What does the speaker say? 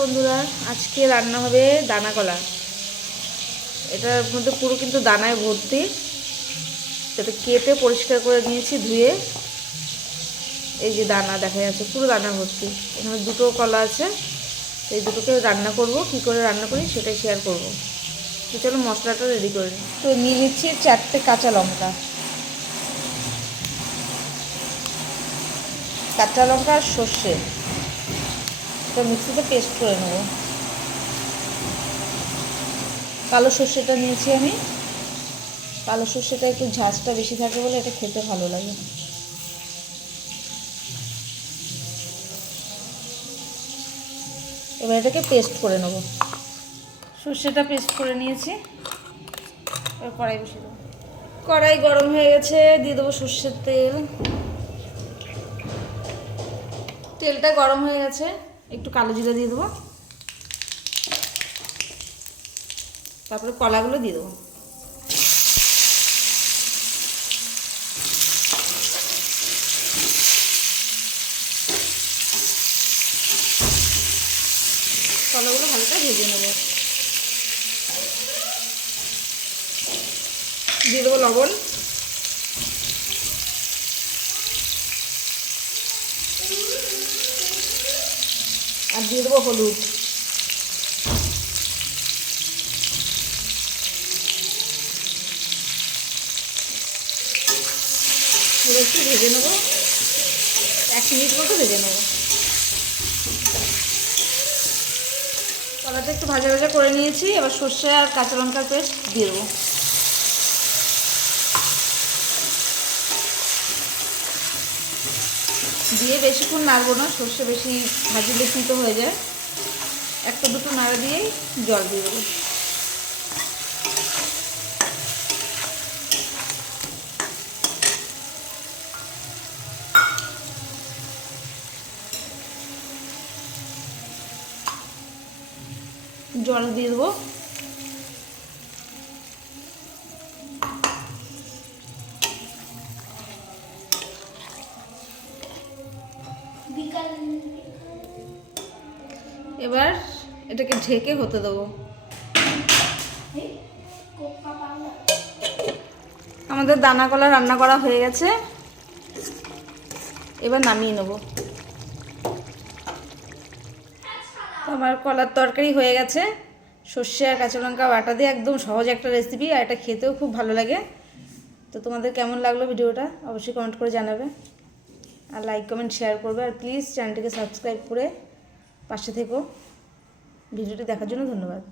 বন্ধুরা, আজকে রান্না হবে দানা কলা। এটার মধ্যে পুরো কিন্তু দানায় ভর্তি। এটা কেটে পরিষ্কার করে নিয়েছি, ধুয়ে। এই যে দানা দেখা যাচ্ছে, পুরো দানা ভর্তি। এখানে দুটো কলা আছে, এই দুটোকে রান্না করব। কি করে রান্না করি সেটাই শেয়ার করব। তো চলো মশলাটা রেডি করে তো নিয়ে নিচ্ছি চারটে কাঁচা লঙ্কা। কাঁচা লঙ্কা আর সর্ষে। এটা মিক্সিতে পেস্ট করে নেব। কালো সর্ষেটা নিয়েছি আমি। কালো সর্ষেটা একটু ঝাঁঝটা বেশি থাকে বলে এটা খেতে ভালো লাগে। এবার এটাকে পেস্ট করে নেব। সর্ষেটা পেস্ট করে নিয়েছি। এবার কড়াই বসিয়ে দেবো। কড়াই গরম হয়ে গেছে, দিয়ে দেবো সর্ষের তেল। তেলটা গরম হয়ে গেছে। একটু কালো জিরা দিয়ে দেবো। তারপরে কলাগুলো দিয়ে দেবো। কলাগুলো হালকা ভেজে নেব। দিয়ে দেবো লবণ। আর দিয়ে দেবো হলুদ। একটু ভেজে নেব। এক মিনিট মতো ভেজে নেব। কলাটা একটু ভাজা ভাজা করে নিয়েছি, এবার সর্ষে আর কাঁচা লঙ্কার পেস্ট দিয়ে দেবো। দিয়ে বেশিক্ষণ নাড়বো না, সর্ষে বেশি ভাজিলে তো হয়ে যায়। একটা দুটো নাড়া দিয়েই জল দিয়ে দেবো। জল দিয়ে দেবো। এবার এটাকে ঢেকে হতে দেবো। আমাদের দানা কলা রান্না করা হয়ে গেছে। এবার নামিয়ে নেব। আমার কলার তরকারি হয়ে গেছে। সর্ষে আর কাঁচা লঙ্কা বাটা দিয়ে একদম সহজ একটা রেসিপি আর এটা খেতেও খুব ভালো লাগে। তো তোমাদের কেমন লাগল ভিডিওটা অবশ্যই কমেন্ট করে জানাবে। আর লাইক কমেন্ট শেয়ার করবে। আর প্লিজ চ্যানেলটিকে সাবস্ক্রাইব করে পাশে থেকো। ভিডিওটি দেখার জন্য ধন্যবাদ।